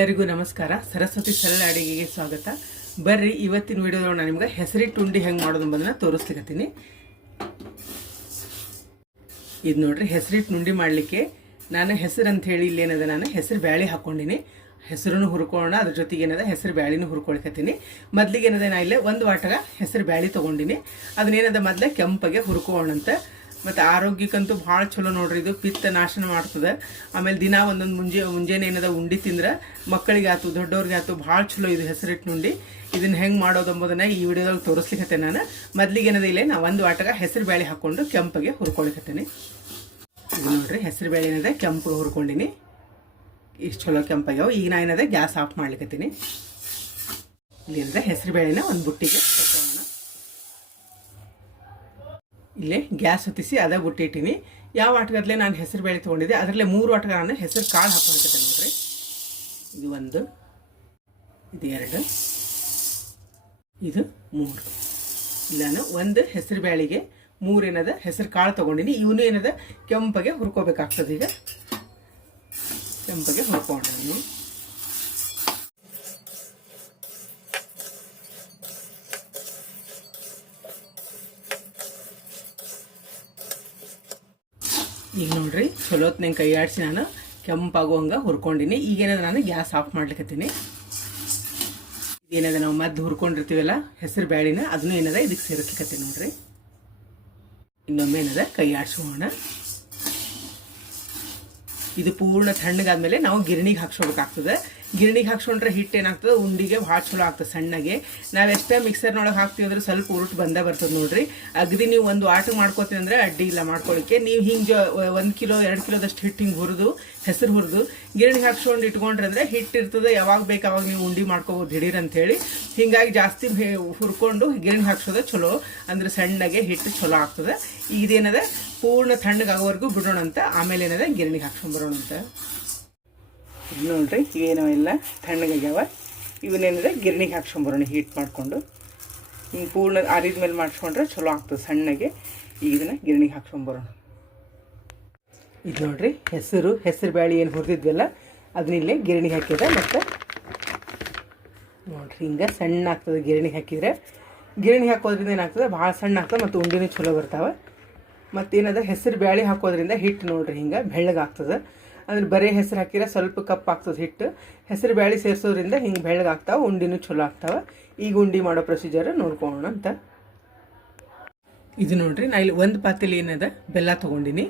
ಎಲ್ಲರಿಗೂ ನಮಸ್ಕಾರ. ಸರಸ್ವತಿ ಸರಳ ಅಡಿಗೆಗೆ ಸ್ವಾಗತ. ಬರ್ರಿ ಇವತ್ತಿನ ವಿಡಿಯೋದೊಳಗೆ ನಾನು ನಿಮ್ಗೆ ಹೆಸರಿಟ್ಟು ಉಂಡಿ ಹೆಂಗೆ ಮಾಡೋದು ಎಂಬುದನ್ನು ತೋರಿಸ್ಲಿಕತ್ತೀನಿ. ಇದು ನೋಡ್ರಿ, ಹೆಸರಿಟ್ಟು ಉಂಡಿ ಮಾಡಲಿಕ್ಕೆ ನಾನು ಹೆಸರು ಅಂತ ಹೇಳಿ ಇಲ್ಲೇನದ ನಾನು ಹೆಸರು ಬ್ಯಾಳಿ ಹಾಕ್ಕೊಂಡಿನಿ. ಹೆಸರನ್ನು ಹುರ್ಕೊಳ್ಳೋಣ, ಅದ್ರ ಜೊತೆಗೆ ಏನದ ಹೆಸರು ಬ್ಯಾಳಿನೂ ಹುರ್ಕೊಳ್ಕತ್ತೀನಿ. ಮೊದ್ಲಿಗೆ ಏನದ ನಾ ಇಲ್ಲೇ ಒಂದು ವಾಟಗ ಹೆಸರು ಬ್ಯಾಳಿ ತೊಗೊಂಡಿನಿ. ಅದನ್ನೇನದ ಮೊದಲೇ ಕೆಂಪಗೆ ಹುರ್ಕೊಳ್ಳೋಣಂತ. ಮತ್ತು ಆರೋಗ್ಯಕ್ಕಂತೂ ಭಾಳ ಚಲೋ ನೋಡ್ರಿ, ಇದು ಪಿತ್ತ ನಾಶನ ಮಾಡ್ತದೆ. ಆಮೇಲೆ ದಿನ ಒಂದೊಂದು ಮುಂಜಾನೆ ಏನದ ಉಂಡಿ ತಿಂದ್ರೆ ಮಕ್ಕಳಿಗೆ ಆಯ್ತು ದೊಡ್ಡವ್ರಿಗೆ ಆಯ್ತು ಭಾಳ ಚಲೋ ಇದು ಹೆಸರಿಟ್ಟು ಉಂಡಿ. ಇದನ್ನು ಹೆಂಗೆ ಮಾಡೋದು ಎಂಬುದನ್ನು ಈ ವಿಡಿಯೋದಾಗ ತೋರಿಸ್ಲಿಕ್ಕೆ ನಾನು. ಮೊದ್ಲಿಗೆ ಏನದ ಇಲ್ಲೇ ನಾ ಒಂದು ವಾಟಗ ಹೆಸರು ಬ್ಯಾಳಿ ಹಾಕ್ಕೊಂಡು ಕೆಂಪಗೆ ಹುರ್ಕೊಳಿಕತ್ತೀನಿ. ಇದು ನೋಡ್ರಿ, ಹೆಸರು ಬ್ಯಾಳಿ ಏನದ ಕೆಂಪು ಹುರ್ಕೊಂಡಿನಿ. ಇಷ್ಟು ಚಲೋ ಕೆಂಪಾಗ್ಯಾವ. ಈಗ ನಾ ಏನದ ಗ್ಯಾಸ್ ಆಫ್ ಮಾಡ್ಲಿಕತ್ತೀನಿ. ಇಲ್ಲಿಂದ ಹೆಸರು ಬೇಳೆನ ಒಂದು ಬುಟ್ಟಿಗೆ ತಗೊಳ್ಳೋಣ. ಇಲ್ಲೇ ಗ್ಯಾಸ್ ಹೊತ್ತಿಸಿ ಅದ ಬುಟ್ಟಿಟ್ಟಿನಿ. ಯಾವ ಆಟಗದಲ್ಲೇ ನಾನು ಹೆಸರು ಬೇಳೆ ತೊಗೊಂಡಿದ್ದೆ ಅದರಲ್ಲೇ 3 ಆಟಗ ನಾನು ಹೆಸರು ಕಾಳು ಹಾಕೊಂಡಿದ್ದೆ ನೋಡ್ರಿ. ಇದು 1, ಇದು 2, ಇದು 3. ಇಲ್ಲ ನಾನು ಒಂದು ಹೆಸರು ಬೇಳೆಗೆ 3 ಏನದ ಹೆಸರು ಕಾಳು ತೊಗೊಂಡಿನಿ. ಇವನು ಏನದ ಕೆಂಪಗೆ ಹುರ್ಕೋಬೇಕಾಗ್ತದೆ. ಈಗ ಕೆಂಪಗೆ ಹುರ್ಕೊಂಡ್ರೆ ನೀವು ಈಗ ನೋಡ್ರಿ, ಚಲೋತ್ನಂಗೆ ಕೈ ಆಡಿಸಿ ನಾನು ಕೆಂಪಾಗುವಂಗೆ ಹುರ್ಕೊಂಡಿನಿ. ಈಗೇನದ ನಾನು ಗ್ಯಾಸ್ ಆಫ್ ಮಾಡ್ಲಿಕ್ಕತ್ತೀನಿ. ಏನದ ನಾವು ಮದ್ದು ಹುರ್ಕೊಂಡಿರ್ತೀವಲ್ಲ ಹೆಸರು ಬ್ಯಾಳಿನ, ಅದನ್ನು ಏನದ ಇದಕ್ಕೆ ಸೇರಿಸ್ಲಿಕ್ಕತ್ತೀನಿ ನೋಡ್ರಿ. ಇನ್ನೊಮ್ಮೆ ಏನದ ಕೈ ಆಡಿಸೋಣ. ಇದು ಪೂರ್ಣ ತಣ್ಣಗಾದ್ಮೇಲೆ ನಾವು ಗಿರಣಿಗೆ ಹಾಕ್ಸ್ಕೊಬೇಕಾಗ್ತದೆ. ಗಿರಣಿಗೆ ಹಾಕ್ಸ್ಕೊಂಡ್ರೆ ಹಿಟ್ಟು ಏನಾಗ್ತದೆ, ಉಂಡಿಗೆ ಭಾಳ ಚಲೋ ಆಗ್ತದೆ. ಸಣ್ಣಗೆ ನಾವೆಷ್ಟೇ ಮಿಕ್ಸರ್ನೊಳಗೆ ಹಾಕ್ತೀವಿ ಅಂದ್ರೆ ಸ್ವಲ್ಪ ಉರುಟು ಬಂದೇ ಬರ್ತದೆ ನೋಡ್ರಿ. ಅಗದಿ ನೀವು ಒಂದು ಆಟ ಮಾಡ್ಕೋತೀವಿ ಅಂದರೆ ಅಡ್ಡಿ ಇಲ್ಲ ಮಾಡ್ಕೊಳ್ಳಿಕ್ಕೆ. ನೀವು ಹಿಂಗೆ 1 ಕಿಲೋ 2 ಕಿಲೋದಷ್ಟು ಹಿಟ್ಟು ಹಿಂಗೆ ಹುರಿದು ಹೆಸರು ಹುರಿದು ಗಿರಣಿಗೆ ಹಾಕ್ಸ್ಕೊಂಡು ಇಟ್ಕೊಂಡ್ರೆ ಅಂದರೆ ಹಿಟ್ಟು ಇರ್ತದೆ, ಯಾವಾಗ ಬೇಕು ಅವಾಗ ನೀವು ಉಂಡಿ ಮಾಡ್ಕೋಬೋದು ದಿಢೀರ್ ಅಂಥೇಳಿ. ಹೀಗಾಗಿ ಜಾಸ್ತಿ ಹುರ್ಕೊಂಡು ಗಿರಣಿಗೆ ಹಾಕ್ಸೋದು ಚಲೋ, ಅಂದರೆ ಸಣ್ಣಗೆ ಹಿಟ್ಟು ಚಲೋ ಆಗ್ತದೆ. ಇದೇನದ ಪೂರ್ಣ ತಣ್ಣಗಾಗೋವರೆಗೂ ಬಿಡೋಣ ಅಂತ. ಆಮೇಲೆ ಏನದ ಗಿರಣಿಗೆ ಹಾಕ್ಸ್ಕೊಂಡ್ಬರೋಣ ಅಂತ ನೋಡ್ರಿ. ಏನೋ ಎಲ್ಲ ತಣ್ಣಗಾಗ್ಯಾವ. ಇವನ್ನೇನಿದೆ ಗಿರಣಿಗೆ ಹಾಕ್ಸ್ಕೊಂಬರೋಣ ಹೀಟ್ ಮಾಡಿಕೊಂಡು. ಹಿಂಗೆ ಪೂರ್ಣ ಆರಿದ ಮೇಲೆ ಮಾಡಿಸ್ಕೊಂಡ್ರೆ ಚಲೋ ಆಗ್ತದೆ ಸಣ್ಣಗೆ. ಈಗ ಇದನ್ನು ಗಿರಣಿಗೆ ಹಾಕ್ಸ್ಕೊಂಬರೋಣ. ಇದು ನೋಡ್ರಿ, ಹೆಸರು ಬ್ಯಾಳಿ ಏನು ಹುರಿದಿದ್ವಲ್ಲ ಅದನ್ನಿಲ್ಲೇ ಗಿರಣಿಗೆ ಹಾಕಿದ್ರೆ ಮತ್ತು ನೋಡ್ರಿ ಹಿಂಗೆ ಸಣ್ಣ ಆಗ್ತದೆ. ಗಿರಣಿಗೆ ಹಾಕಿದರೆ ಗಿರಣಿ ಹಾಕೋದ್ರಿಂದ ಏನಾಗ್ತದೆ, ಭಾಳ ಸಣ್ಣ ಆಗ್ತದೆ ಮತ್ತು ಉಂಡಿನೂ ಚಲೋ ಬರ್ತಾವೆ. ಮತ್ತೇನದ ಹೆಸರು ಬ್ಯಾಳಿ ಹಾಕೋದ್ರಿಂದ ಹಿಟ್ಟು ನೋಡ್ರಿ ಹಿಂಗೆ ಬೆಳ್ಳಗಾಗ್ತದೆ. ಅಂದ್ರೆ ಬರೀ ಹೆಸರು ಹಾಕಿದ್ರೆ ಸ್ವಲ್ಪ ಕಪ್ ಆಗ್ತದೆ ಹಿಟ್ಟು. ಹೆಸರು ಬ್ಯಾಳಿ ಸೇರಿಸೋದ್ರಿಂದ ಹಿಂಗೆ ಬೆಳ್ಳಗಾಗ್ತಾವೆ, ಉಂಡಿನೂ ಚಲೋ ಆಗ್ತಾವೆ. ಈಗ ಉಂಡಿ ಮಾಡೋ ಪ್ರೊಸೀಜರ್ ನೋಡ್ಕೊಳ್ಳೋಣ ಅಂತ. ಇದು ನೋಡ್ರಿ, ನಾ ಇಲ್ಲಿ ಒಂದು ಪಾತ್ರೆಲಿ ಏನದ ಬೆಲ್ಲ ತೊಗೊಂಡಿನಿ.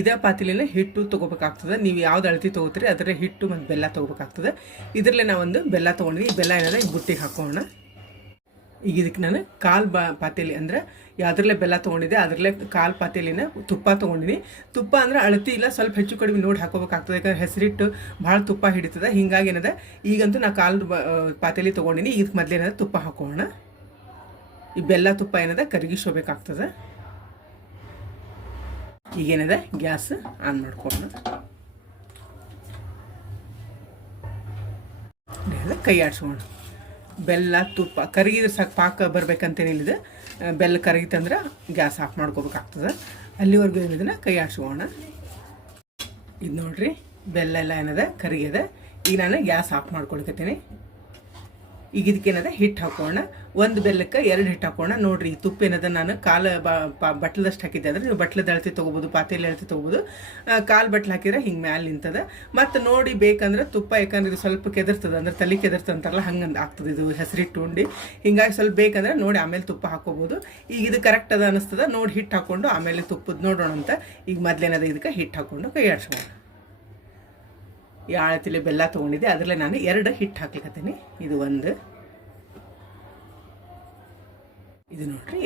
ಇದೇ ಪಾತ್ರೆಲಿನ ಹಿಟ್ಟು ತೊಗೋಬೇಕಾಗ್ತದೆ. ನೀವು ಯಾವ್ದು ಅಳತಿ ತೊಗೋತೀರಿ ಅದರ ಹಿಟ್ಟು ಮತ್ತು ಬೆಲ್ಲ ತೊಗೋಬೇಕಾಗ್ತದೆ. ಇದರಲ್ಲೇ ನಾವೊಂದು ಬೆಲ್ಲ ತೊಗೊಂಡಿನಿ. ಈ ಬೆಲ್ಲ ಏನದ ಈ ಬುಟ್ಟಿಗೆ ಹಾಕೋಣ. ಈಗ ಇದಕ್ಕೆ ನಾನು ಕಾಲು ಪಾತ್ರೆಲಿ ಅಂದ್ರೆ ಯಾವುದ್ರಲ್ಲೇ ಬೆಲ್ಲ ತೊಗೊಂಡಿದ್ದೆ ಅದರಲ್ಲೇ ಕಾಲು ಪಾತ್ರೆಲಿನ ತುಪ್ಪ ತೊಗೊಂಡಿನಿ. ತುಪ್ಪ ಅಂದ್ರೆ ಅಳತಿ ಇಲ್ಲ, ಸ್ವಲ್ಪ ಹೆಚ್ಚು ಕಡಿಮೆ ನೋಡಿ ಹಾಕೋಬೇಕಾಗ್ತದೆ. ಯಾಕಂದ್ರೆ ಹೆಸರಿಟ್ಟು ಭಾಳ ತುಪ್ಪ ಹಿಡಿತದೆ. ಹಿಂಗಾಗಿ ಏನದ ಈಗಂತೂ ನಾ ಕಾಲು ಪಾತ್ರೆಲಿ ತೊಗೊಂಡಿನಿ. ಇದಕ್ಕೆ ಮೊದಲೇನದ ತುಪ್ಪ ಹಾಕೋಣ. ಈ ಬೆಲ್ಲ ತುಪ್ಪ ಏನದ ಕರಗಿಸ್ಕೋಬೇಕಾಗ್ತದೆ. ಈಗೇನದ ಗ್ಯಾಸ್ ಆನ್ ಮಾಡ್ಕೊಳ್ಳೋಣ. ಕೈ ಆಡ್ಸೋಣ. ಬೆಲ್ಲ ತುಪ್ಪ ಕರಗಿದ್ರೆ ಸಾಕು, ಪಾಕ ಬರ್ಬೇಕಂತೇನಿಲ್ಲ. ಬೆಲ್ಲ ಕರಗಿತಂದ್ರೆ ಗ್ಯಾಸ್ ಆಫ್ ಮಾಡ್ಕೋಬೇಕಾಗ್ತದೆ. ಅಲ್ಲಿವರೆಗೂ ಏನಿದೆ ಕೈ ಆಡ್ಸ್ಕೋಣ. ಇದು ನೋಡ್ರಿ, ಬೆಲ್ಲ ಎಲ್ಲ ಏನದ ಕರಗ್ಯದ. ಈಗ ನಾನು ಗ್ಯಾಸ್ ಆಫ್ ಮಾಡ್ಕೊಳ್ಕತ್ತೀನಿ. ಈಗ ಇದಕ್ಕೇನದ ಹಿಟ್ಟು ಹಾಕೋಣ. ಒಂದು ಬೆಲ್ಲಕ್ಕೆ 2 ಹಿಟ್ಟು ಹಾಕೋಣ. ನೋಡ್ರಿ, ಈ ತುಪ್ಪ ಏನದ ನಾನು ಕಾಲು ಬಟ್ಲದಷ್ಟು ಹಾಕಿದ್ದೆ. ಅಂದರೆ ನೀವು ಬಟ್ಲದ ಅಳತಿ ತೊಗೋಬೋದು, ಪಾತ್ರೆಯಲ್ಲಿ ಅಳತಿ ತೊಗೋಬೋದು. ಕಾಲು ಬಟ್ಲು ಹಾಕಿದ್ರೆ ಹಿಂಗೆ ಮ್ಯಾಲೆ ನಿಂತದ. ಮತ್ತು ನೋಡಿ ಬೇಕಂದ್ರೆ ತುಪ್ಪ, ಯಾಕಂದ್ರೆ ಇದು ಸ್ವಲ್ಪ ಕೆದರ್ತದೆ, ಅಂದ್ರೆ ತಲೆ ಕೆದರ್ತದೆ ಅಂತಾರಲ್ಲ ಹಂಗೆ ಆಗ್ತದೆ ಇದು ಹೆಸರಿಟ್ಟು ಉಂಡಿ. ಹಿಂಗಾಗಿ ಸ್ವಲ್ಪ ಬೇಕಂದ್ರೆ ನೋಡಿ ಆಮೇಲೆ ತುಪ್ಪ ಹಾಕೋಬೋದು. ಈಗ ಇದು ಕರೆಕ್ಟ್ ಅದ ಅನ್ನಿಸ್ತದ. ನೋಡಿ ಹಿಟ್ಟು ಹಾಕ್ಕೊಂಡು ಆಮೇಲೆ ತುಪ್ಪದ ನೋಡೋಣ ಅಂತ. ಈಗ ಮೊದಲೇನದ ಇದಕ್ಕೆ ಹಿಟ್ಟು ಹಾಕ್ಕೊಂಡು ಕೈ ಆಡ್ಸ್ಕೋಣ. ಈ ಅಳತಿಲಿ ಬೆಲ್ಲ ತೊಗೊಂಡಿದ್ದೆ ಅದರಲ್ಲೇ ನಾನು 2 ಹಿಟ್ಟು ಹಾಕ್ಲಿಕ್ಕತ್ತೀನಿ. ಇದು 1, ಇದು ನೋಡ್ರಿ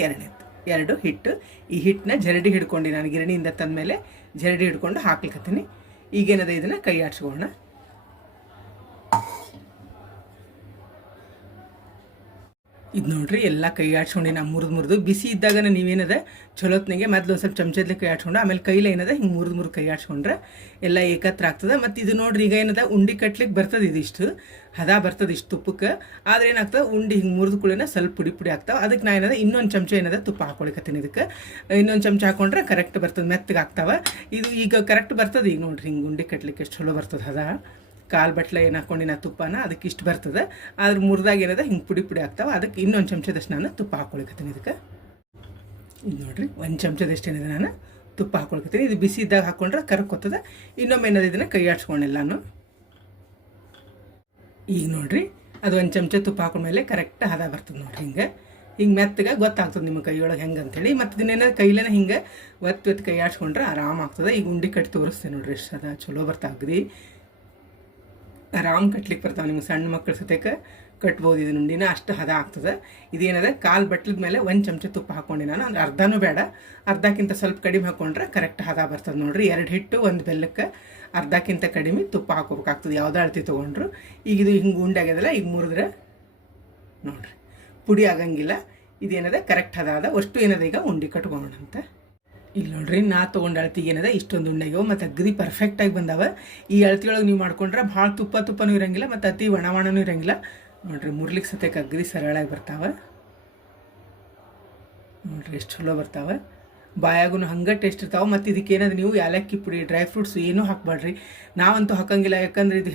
2 ಹಿಟ್ಟು. ಈ ಹಿಟ್ಟನ್ನ ಜರಡಿ ಹಿಡ್ಕೊಂಡು ನಾನು ಗಿರಣಿಯಿಂದ ತಂದಮೇಲೆ ಜರಡಿ ಹಿಡ್ಕೊಂಡು ಹಾಕ್ಲಿಕ್ಕತ್ತೀನಿ. ಈಗೇನದ ಇದನ್ನು ಕೈ ಆಡ್ಸ್ಕೋಣ. ಇದು ನೋಡ್ರಿ, ಎಲ್ಲ ಕೈ ಆಡ್ಸ್ಕೊಂಡು ನಾ ಮುರಿದು ಬಿಸಿ ಇದ್ದಾಗ ನೀವೇನದ ಚಲೋತ್ನಾಗೆ ಮೊದಲು ಒಂದು ಸ್ವಲ್ಪ ಚಮಚದಲ್ಲೇ ಕೈ ಆಡ್ಸ್ಕೊಂಡು ಆಮೇಲೆ ಕೈಲೇ ಏನದ ಹಿಂಗೆ ಮುರಿದು ಕೈ ಆಡ್ಸ್ಕೊಂಡ್ರೆ ಎಲ್ಲ ಏಕತ್ರ ಆಗ್ತದೆ. ಮತ್ತು ಇದು ನೋಡ್ರಿ, ಈಗ ಏನದ ಉಂಡಿ ಕಟ್ಲಿಕ್ಕೆ ಬರ್ತದೆ. ಇದಿಷ್ಟು ಹದ ಬರ್ತದೆ ಇಷ್ಟು ತುಪ್ಪಕ್ಕೆ. ಆದರೆ ಏನಾಗ್ತದೆ, ಉಂಡಿ ಹಿಂಗೆ ಮುರಿದು ಕೂಡ ಸ್ವಲ್ಪ ಪುಡಿ ಆಗ್ತಾವೆ. ಅದಕ್ಕೆ ನಾ ಏನದ ಇನ್ನೊಂದು ಚಮಚ ಏನದ ತುಪ್ಪ ಹಾಕೊಳಿಕತ್ತೀನಿ. ಇದಕ್ಕೆ ಇನ್ನೊಂದು ಚಮಚ ಹಾಕೊಂಡ್ರೆ ಕರೆಕ್ಟ್ ಬರ್ತದೆ, ಮೆತ್ತಗೆ ಆಗ್ತಾವೆ. ಇದು ಈಗ ಕರೆಕ್ಟ್ ಬರ್ತದೆ. ಈಗ ನೋಡ್ರಿ, ಹಿಂಗೆ ಉಂಡಿ ಕಟ್ಲಿಕ್ಕೆ ಎಷ್ಟು ಚಲೋ ಬರ್ತದೆ ಹದ. ಕಾಲು ಬಟ್ಲೆ ಏನು ಹಾಕ್ಕೊಂಡಿನ ತುಪ್ಪನ ಅದಕ್ಕೆ ಇಷ್ಟು ಬರ್ತದೆ. ಆದ್ರೆ ಮುರಿದಾಗ ಏನದ ಹಿಂಗೆ ಪುಡಿ ಪುಡಿ ಆಗ್ತಾವೆ. ಅದಕ್ಕೆ ಇನ್ನೊಂದು ಚಮಚದಷ್ಟು ನಾನು ತುಪ್ಪ ಹಾಕ್ಕೊಳಕತ್ತೀನಿ. ಇದಕ್ಕೆ ಇದು ನೋಡಿರಿ 1 ಚಮಚದಷ್ಟು ಏನಿದೆ ನಾನು ತುಪ್ಪ ಹಾಕ್ಕೊಳ್ಕತ್ತೀನಿ. ಇದು ಬಿಸಿ ಇದ್ದಾಗ ಹಾಕ್ಕೊಂಡ್ರೆ ಕರ್ಕೊತದೆ. ಇನ್ನೊಮ್ಮೆ ಏನದು ಇದನ್ನು ಕೈ ಆಡ್ಸ್ಕೊಂಡಿಲ್ಲ ನಾನು. ಈಗ ನೋಡಿರಿ ಅದು 1 ಚಮಚ ತುಪ್ಪ ಹಾಕೊಂಡ್ಮೇಲೆ ಕರೆಕ್ಟ್ ಹದ ಬರ್ತದೆ ನೋಡಿರಿ. ಹಿಂಗೆ ಮೆತ್ತಗೆ ಗೊತ್ತಾಗ್ತದೆ ನಿಮ್ಮ ಕೈಯೊಳಗೆ ಹೆಂಗೆ ಅಂತೇಳಿ. ಮತ್ತು ಇದನ್ನೇನಾದ್ರು ಕೈಲೇನ ಹಿಂಗೆ ಒತ್ತು ಕೈ ಆಡ್ಸ್ಕೊಂಡ್ರೆ ಆರಾಮ ಆಗ್ತದೆ. ಈಗ ಉಂಡೆ ಕಟ್ಟಿ ತೋರಿಸ್ತೇನೆ ನೋಡಿರಿ. ಎಷ್ಟು ಅದ ಚಲೋ ಬರ್ತಾಗ್ರಿ. ಆರಾಮ್ ಕಟ್ಲಿಕ್ಕೆ ಬರ್ತಾವೆ. ನಿಮ್ಗೆ ಸಣ್ಣ ಮಕ್ಕಳ ಸತ್ಯಕ್ಕೆ ಕಟ್ಬೋದು ಇದನ್ನ ಉಂಡಿನ. ಅಷ್ಟು ಹದ ಆಗ್ತದೆ. ಇದೇನದ ಕಾಲು ಬಟ್ಲದ ಮೇಲೆ 1 ಚಮಚ ತುಪ್ಪ ಹಾಕ್ಕೊಂಡೆ ನಾನು. ಅಂದ್ರೆ ಅರ್ಧನೂ ಬೇಡ, ಅರ್ಧಕ್ಕಿಂತ ಸ್ವಲ್ಪ ಕಡಿಮೆ ಹಾಕ್ಕೊಂಡ್ರೆ ಕರೆಕ್ಟ್ ಹದ ಬರ್ತದೆ ನೋಡಿರಿ. 2 ಹಿಟ್ಟು 1 ಬೆಲ್ಲಕ್ಕೆ ಅರ್ಧಕ್ಕಿಂತ ಕಡಿಮೆ ತುಪ್ಪ ಹಾಕೋಬೇಕಾಗ್ತದೆ ಯಾವುದೇ ಅಳತೆ ತೊಗೊಂಡ್ರು. ಈಗ ಇದು ಹಿಂಗೆ ಉಂಡೆ ಆಗ್ಯದಲ್ಲ, ಈಗ ಮುರಿದ್ರೆ ನೋಡಿರಿ ಪುಡಿ ಆಗಂಗಿಲ್ಲ. ಇದೇನದ ಕರೆಕ್ಟ್ ಅದ. ಅಷ್ಟು ಏನದ ಈಗ ಉಂಡೆ ಕಟ್ಕೊಳ್ಳೋಣಂತ. ಇಲ್ಲಿ ನೋಡ್ರಿ ನಾ ತೊಗೊಂಡು ಅಳತಿಗೆ ಏನದ ಇಷ್ಟೊಂದು ಉಂಡೆ ಆಗ್ಯಾವ ಮತ್ತು ಅಗದಿ ಪರ್ಫೆಕ್ಟಾಗಿ ಬಂದಾವ. ಈ ಅಳತಿಯೊಳಗೆ ನೀವು ಮಾಡ್ಕೊಂಡ್ರೆ ಭಾಳ ತುಪ್ಪನೂ ಇರೋಂಗಿಲ್ಲ ಮತ್ತು ಅತಿ ಒಣವಣನೂ ಇರೋಂಗಿಲ್ಲ ನೋಡ್ರಿ. ಮುರ್ಲಿಕ್ಕೆ ಸತ್ಯಕ್ಕೆ ಅಗದಿ ಸರಳಾಗಿ ಬರ್ತಾವೆ ನೋಡ್ರಿ. ಎಷ್ಟು ಚಲೋ ಬರ್ತಾವೆ. ಬಾಯಾಗೂ ಹಂಗೆ ಟೇಸ್ಟ್ ಇರ್ತಾವೆ. ಮತ್ತು ಇದಕ್ಕೆ ಏನಾದ್ರು ನೀವು ಏಲಕ್ಕಿ ಪುಡಿ, ಡ್ರೈ ಫ್ರೂಟ್ಸ್ ಏನೂ ಹಾಕಬೇಡ್ರಿ. ನಾವಂತೂ ಹಾಕಂಗಿಲ್ಲ. ಯಾಕಂದ್ರೆ ಇದು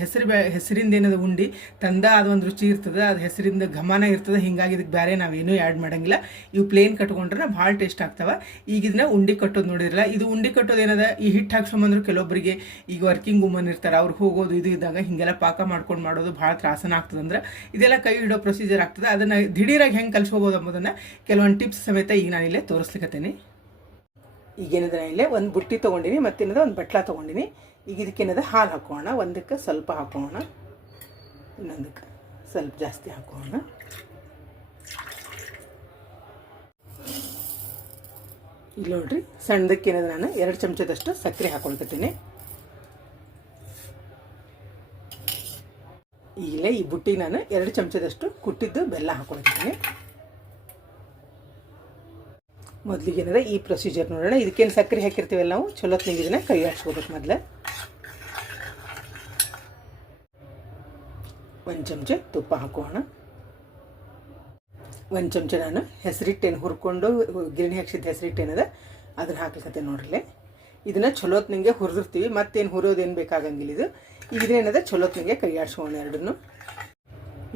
ಹೆಸರಿಂದ ಏನದ ಉಂಡೆ ತಂದ ಅದೊಂದು ರುಚಿ ಇರ್ತದೆ. ಅದು ಹೆಸರಿಂದ ಘಮನ ಇರ್ತದೆ. ಹಿಂಗಾಗಿ ಇದಕ್ಕೆ ಬೇರೆ ನಾವೇನೂ ಆ್ಯಡ್ ಮಾಡೋಂಗಿಲ್ಲ. ಇವು ಪ್ಲೇನ್ ಕಟ್ಕೊಂಡ್ರೆ ಭಾಳ ಟೇಸ್ಟ್ ಆಗ್ತಾವೆ. ಈಗ ಇದನ್ನ ಉಂಡೆ ಕಟ್ಟೋದು ನೋಡಿರಲ್ಲ. ಇದು ಉಂಡೆ ಕಟ್ಟೋದು ಏನದ, ಈ ಹಿಟ್ಟು ಹಾಕ್ಸ್ಕೊಂಬಂದ್ರೆ ಕೆಲವೊಬ್ಬರಿಗೆ ಈಗ ವರ್ಕಿಂಗ್ ವುಮನ್ ಇರ್ತಾರೆ, ಅವ್ರಿಗೆ ಹೋಗೋದು ಇದು ಇದ್ದಾಗ ಹಿಂಗೆಲ್ಲ ಪಾಕ ಮಾಡ್ಕೊಂಡು ಮಾಡೋದು ಭಾಳ ತ್ರಾಸನ ಆಗ್ತದೆ. ಅಂದ್ರೆ ಇದೆಲ್ಲ ಕೈ ಹಿಡೋ ಪ್ರೊಸೀಜರ್ ಆಗ್ತದೆ. ಅದನ್ನು ದಿಢೀರಾಗಿ ಹೆಂಗೆ ಕಲಿಸ್ಕೋಬೋದು ಎಂಬುದನ್ನು ಕೆಲವೊಂದು ಟಿಪ್ಸ್ ಸಮೇತ ಈಗ ನಾನಿಲ್ಲೇ ತೋರಿಸ್ಲಿಕ್ಕತ್ತೇನೆ. ಈಗೇನದ ಇಲ್ಲೇ ಒಂದು ಬುಟ್ಟಿ ತೊಗೊಂಡಿನಿ, ಮತ್ತೇನದ ಒಂದು ಬಟ್ಲ ತೊಗೊಂಡಿನಿ. ಈಗ ಇದಕ್ಕೇನದ ಹಾಲು ಹಾಕೋಣ. ಒಂದಕ್ಕೆ ಸ್ವಲ್ಪ ಹಾಕೋಣ, ಇನ್ನೊಂದಕ್ಕೆ ಸ್ವಲ್ಪ ಜಾಸ್ತಿ ಹಾಕೋಣ. ಇಲ್ಲಿ ನೋಡ್ರಿ ಸಣ್ಣದಕ್ಕೇನದ ನಾನು 2 ಚಮಚದಷ್ಟು ಸಕ್ಕರೆ ಹಾಕೊಳ್ಕತ್ತೀನಿ. ಈಗಲೇ ಈ ಬುಟ್ಟಿಗೆ ನಾನು 2 ಚಮಚದಷ್ಟು ಕುಟ್ಟಿದ್ದು ಬೆಲ್ಲ ಹಾಕೊಳ್ತೀನಿ. ಮೊದಲಿಗೆ ಏನದ ಈ ಪ್ರೊಸೀಜರ್ ನೋಡೋಣ. ಇದಕ್ಕೇನು ಸಕ್ಕರೆ ಹಾಕಿರ್ತೀವಲ್ಲ ನಾವು, ಚಲೋ ಇದನ್ನ ಕೈ ಆಡ್ಸ್ಕೋಬೇಕು. ಮೊದಲು 1 ಚಮಚ ತುಪ್ಪ ಹಾಕೋಣ. 1 ಚಮಚ ನಾನು ಹೆಸರಿಟ್ಟೇನು ಹುರ್ಕೊಂಡು ಗಿರಣಿ ಹಾಕ್ಸಿದ್ದು ಹೆಸರಿಟ್ಟೇನದ ಅದನ್ನು ಹಾಕ್ಲಿಕ್ಕೆ ನೋಡ್ರಿ. ಇದನ್ನು ಚಲೋತ್ನಿಗೆ ಹುರಿದಿರ್ತೀವಿ. ಮತ್ತೇನು ಹುರಿಯೋದೇನು ಬೇಕಾಗಂಗಿಲ್ಲ. ಇದು ಇದನ್ನೇನದ ಚಲೋತ್ನಿಗೆ ಕೈ ಆಡ್ಸ್ಕೊಂಡು ಎರಡನ್ನು.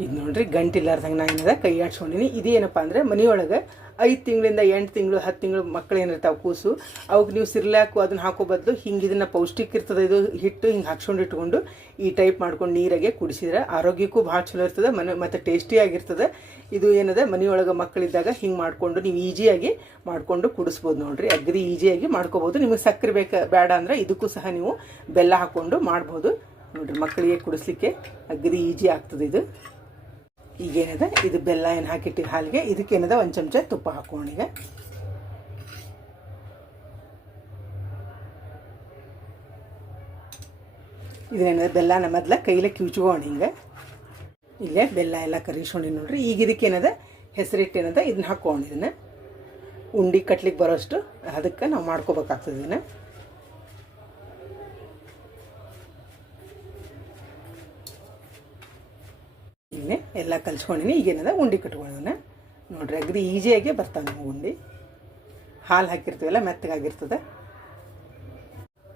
ಇದು ನೋಡ್ರಿ ಗಂಟಿಲ್ಲಾರ್ದಂಗೆ ನಾನು ಏನದ ಕೈ ಆಡ್ಸ್ಕೊಂಡಿನಿ. ಇದೇನಪ್ಪ ಅಂದರೆ ಮನೆಯೊಳಗೆ 5 ತಿಂಗಳಿಂದ 8 ತಿಂಗಳು 10 ತಿಂಗಳು ಮಕ್ಕಳು ಏನಿರ್ತಾವೆ ಕೂಸು, ಅವಕ್ಕೆ ನೀವು ಸಿರ್ಲಾಕು ಅದನ್ನು ಹಾಕೋ ಬದಲು ಹಿಂಗೆ ಇದನ್ನು ಪೌಷ್ಟಿಕ ಇರ್ತದೆ. ಇದು ಹಿಟ್ಟು ಹಿಂಗೆ ಹಾಕ್ಸ್ಕೊಂಡು ಇಟ್ಕೊಂಡು ಈ ಟೈಪ್ ಮಾಡ್ಕೊಂಡು ನೀರಾಗೆ ಕುಡಿಸಿದ್ರೆ ಆರೋಗ್ಯಕ್ಕೂ ಭಾಳ ಚಲೋ ಇರ್ತದೆ. ಮತ್ತು ಟೇಸ್ಟಿಯಾಗಿರ್ತದೆ. ಇದು ಏನದ ಮನೆಯೊಳಗೆ ಮಕ್ಕಳಿದ್ದಾಗ ಹಿಂಗೆ ಮಾಡಿಕೊಂಡು ನೀವು ಈಜಿಯಾಗಿ ಮಾಡಿಕೊಂಡು ಕುಡಿಸ್ಬೋದು ನೋಡ್ರಿ. ಅಗದಿ ಈಜಿಯಾಗಿ ಮಾಡ್ಕೋಬೋದು. ನಿಮಗೆ ಸಕ್ಕರೆ ಬೇಡ ಅಂದರೆ ಇದಕ್ಕೂ ಸಹ ನೀವು ಬೆಲ್ಲ ಹಾಕ್ಕೊಂಡು ಮಾಡ್ಬೋದು ನೋಡಿರಿ. ಮಕ್ಕಳಿಗೆ ಕುಡಿಸ್ಲಿಕ್ಕೆ ಅಗದಿ ಈಜಿ ಆಗ್ತದೆ ಇದು. ಈಗೇನದ ಇದು ಬೆಲ್ಲ ಏನು ಹಾಕಿಟ್ಟಿದ್ದು ಹಾಲಿಗೆ ಇದಕ್ಕೇನದ 1 ಚಮಚ ತುಪ್ಪ ಹಾಕೋಣ. ಈಗ ಇದೇನದ ಬೆಲ್ಲನ ಮೊದಲ ಕೈಲೇ ಕಿವುಚ್ಕೋಣ. ಹಿಂಗೆ ಇಲ್ಲೇ ಬೆಲ್ಲ ಎಲ್ಲ ಕರಿಸ್ಕೊಂಡು ನೋಡ್ರಿ. ಈಗ ಇದಕ್ಕೇನದ ಹೆಸರಿಟ್ಟೇನದ ಇದನ್ನ ಹಾಕೋಣ. ಇದನ್ನು ಉಂಡೆ ಕಟ್ಲಿಕ್ಕೆ ಬರೋಷ್ಟು ಅದಕ್ಕೆ ನಾವು ಮಾಡ್ಕೋಬೇಕಾಗ್ತದೆ. ಇದನ್ನು ಇಲ್ಲೇ ಎಲ್ಲ ಕಲ್ಸ್ಕೊಂಡಿನಿ. ಈಗೇನದ ಉಂಡೆ ಕಟ್ಕೊಳ್ಳೋಣ ನೋಡ್ರಿ. ಅಗದಿ ಈಜಿಯಾಗಿ ಬರ್ತಾವೆ ನಮ್ಗೆ ಉಂಡೆ. ಹಾಲು ಹಾಕಿರ್ತೀವಲ್ಲ ಮೆತ್ತಗಾಗಿರ್ತದೆ.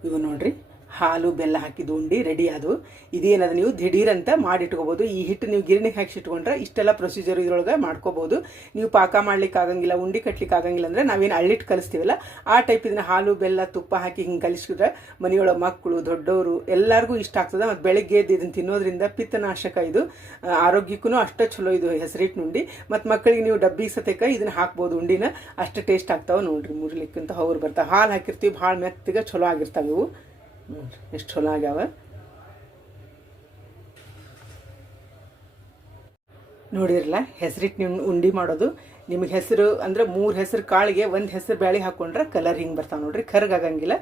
ಇವು ನೋಡ್ರಿ ಹಾಲು ಬೆಲ್ಲ ಹಾಕಿದ್ದು ಉಂಡೆ ರೆಡಿ ಆದವು. ಇದೇನದು ನೀವು ದಿಢೀರಂತ ಮಾಡಿಟ್ಕೋಬೋದು. ಈ ಹಿಟ್ಟು ನೀವು ಗಿರಣಿಗೆ ಹಾಕಿಸಿಟ್ಕೊಂಡ್ರೆ ಇಷ್ಟೆಲ್ಲ ಪ್ರೊಸೀಜರ್ ಇದ್ರೊಳಗೆ ಮಾಡ್ಕೋಬೋದು. ನೀವು ಪಾಕ ಮಾಡ್ಲಿಕ್ಕೆ ಆಗಂಗಿಲ್ಲ, ಉಂಡೆ ಕಟ್ಲಿಕ್ಕೆ ಆಗಂಗಿಲ್ಲ ಅಂದರೆ ನಾವೇನು ಅಳ್ಳಿಟ್ಟು ಕಲಿಸ್ತೀವಲ್ಲ ಆ ಟೈಪ್ ಇದನ್ನ ಹಾಲು ಬೆಲ್ಲ ತುಪ್ಪ ಹಾಕಿ ಹಿಂಗೆ ಕಲಿಸಿದ್ರೆ ಮನೆಯೊಳಗೆ ಮಕ್ಕಳು ದೊಡ್ಡವರು ಎಲ್ಲರಿಗೂ ಇಷ್ಟ ಆಗ್ತದೆ. ಮತ್ತು ಬೆಳಗ್ಗೆ ಎದ್ದು ಇದನ್ನು ತಿನ್ನೋದ್ರಿಂದ ಪಿತ್ತನಾಶಕ. ಇದು ಆರೋಗ್ಯಕ್ಕೂ ಅಷ್ಟೇ ಚಲೋ ಇದು ಹೆಸರಿಟ್ಟು ಉಂಡೆ. ಮತ್ತು ಮಕ್ಕಳಿಗೆ ನೀವು ಡಬ್ಬಿ ಸತೇಕ ಇದನ್ನು ಹಾಕ್ಬೋದು. ಉಂಡಿನ ಅಷ್ಟು ಟೇಸ್ಟ್ ಆಗ್ತಾವೆ ನೋಡ್ರಿ. ಮುರ್ಲಿಕ್ಕಂತ ಅವ್ರು ಬರ್ತಾವೆ. ಹಾಲು ಹಾಕಿರ್ತೀವಿ ಭಾಳ ಮೆತ್ತಗೆ ಚಲೋ ಆಗಿರ್ತಾವೆ ಇವು. ಎಷ್ಟು ಚಲೋ ಆಗ್ಯಾವ ನೋಡಿರಲ್ಲ. ಹೆಸರಿಟ್ಟು ಉಂಡೆ ಮಾಡೋದು ನಿಮಗೆ ಹೆಸರು ಅಂದರೆ 3 ಹೆಸರು ಕಾಳಿಗೆ 1 ಹೆಸರು ಬ್ಯಾಳೆ ಹಾಕ್ಕೊಂಡ್ರೆ ಕಲರ್ ಹಿಂಗೆ ಬರ್ತಾವೆ ನೋಡ್ರಿ. ಕರ್ಗಾಗಂಗಿಲ್ಲ,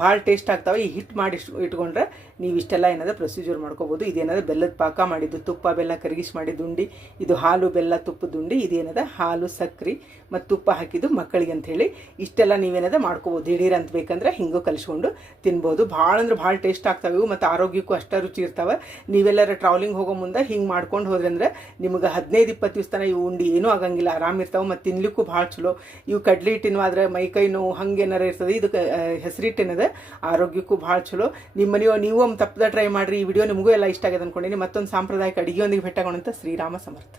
ಭಾಳ ಟೇಸ್ಟ್ ಆಗ್ತಾವೆ. ಈ ಹಿಟ್ಟು ಮಾಡಿ ಇಟ್ಕೊಂಡ್ರೆ ನೀವು ಇಷ್ಟೆಲ್ಲ ಏನಾದ್ರು ಪ್ರೊಸೀಜರ್ ಮಾಡ್ಕೋಬೋದು. ಇದೇನಾದ್ರು ಬೆಲ್ಲದ ಪಾಕ ಮಾಡಿದ್ದು, ತುಪ್ಪ ಬೆಲ್ಲ ಕರಗಿಸಿ ಮಾಡಿದ್ದು ಉಂಡೆ. ಇದು ಹಾಲು ಬೆಲ್ಲ ತುಪ್ಪದ ಉಂಡೆ. ಇದೇನದ ಹಾಲು ಸಕ್ಕರೆ ಮತ್ತು ತುಪ್ಪ ಹಾಕಿದ್ದು ಮಕ್ಕಳಿಗೆ ಅಂಥೇಳಿ ಇಷ್ಟೆಲ್ಲ ನೀವೇನದ ಮಾಡ್ಕೋಬೋದು. ದಿಢೀರ್ ಅಂತ ಬೇಕಂದ್ರೆ ಹಿಂಗೂ ಕಲಿಸ್ಕೊಂಡು ತಿನ್ಬೋದು. ಭಾಳ ಅಂದ್ರೆ ಭಾಳ ಟೇಸ್ಟ್ ಆಗ್ತಾವೆ ಇವು. ಮತ್ತು ಆರೋಗ್ಯಕ್ಕೂ ಅಷ್ಟೇ ರುಚಿ ಇರ್ತಾವೆ. ನೀವೆಲ್ಲರ ಟ್ರಾವೆಲಿಂಗ್ ಹೋಗೋ ಮುಂದೆ ಹಿಂಗೆ ಮಾಡ್ಕೊಂಡು ಹೋದ್ರೆ ಅಂದ್ರೆ ನಿಮ್ಗೆ 15-20 ದಿವಸ ತನಕ ಇವು ಉಂಡೆ ಏನೂ ಆಗಂಗಿಲ್ಲ. ಆರಾಮಿರ್ತಾವೆ. ಇರ್ತಾವೆ ಮತ್ತು ತಿನ್ಲಿಕ್ಕೂ ಭಾಳ ಚಲೋ. ಇವು ಕಡ್ಲಿ ಹಿಟ್ಟಿನ ಆದ್ರೆ ಮೈಕೈ ನೋವು ಹಂಗೆ ಏನಾರ ಇರ್ತದೆ. ಇದಕ್ಕೆ ಹೆಸರಿಟ್ಟಿನದ ಆರೋಗ್ಯಕ್ಕೂ ಭಾಳ ಚಲೋ. ನಿಮ್ಮ ಮನೆಯೋ ನೀವು ತಪ್ಪದ ಟ್ರೈ ಮಾಡಿರಿ. ಈ ವಿಡಿಯೋ ನಿಮಗೂ ಎಲ್ಲ ಇಷ್ಟ ಆಗಿದೆ ಅಂದ್ಕೊಂಡಿನಿ. ಮತ್ತೊಂದು ಸಾಂಪ್ರದಾಯಿಕ ಅಡುಗೆಯೊಂದಿಗೆ ಭೇಟಿಯಾಗೋಣ. ಶ್ರೀರಾಮ ಸಮರ್ಥ.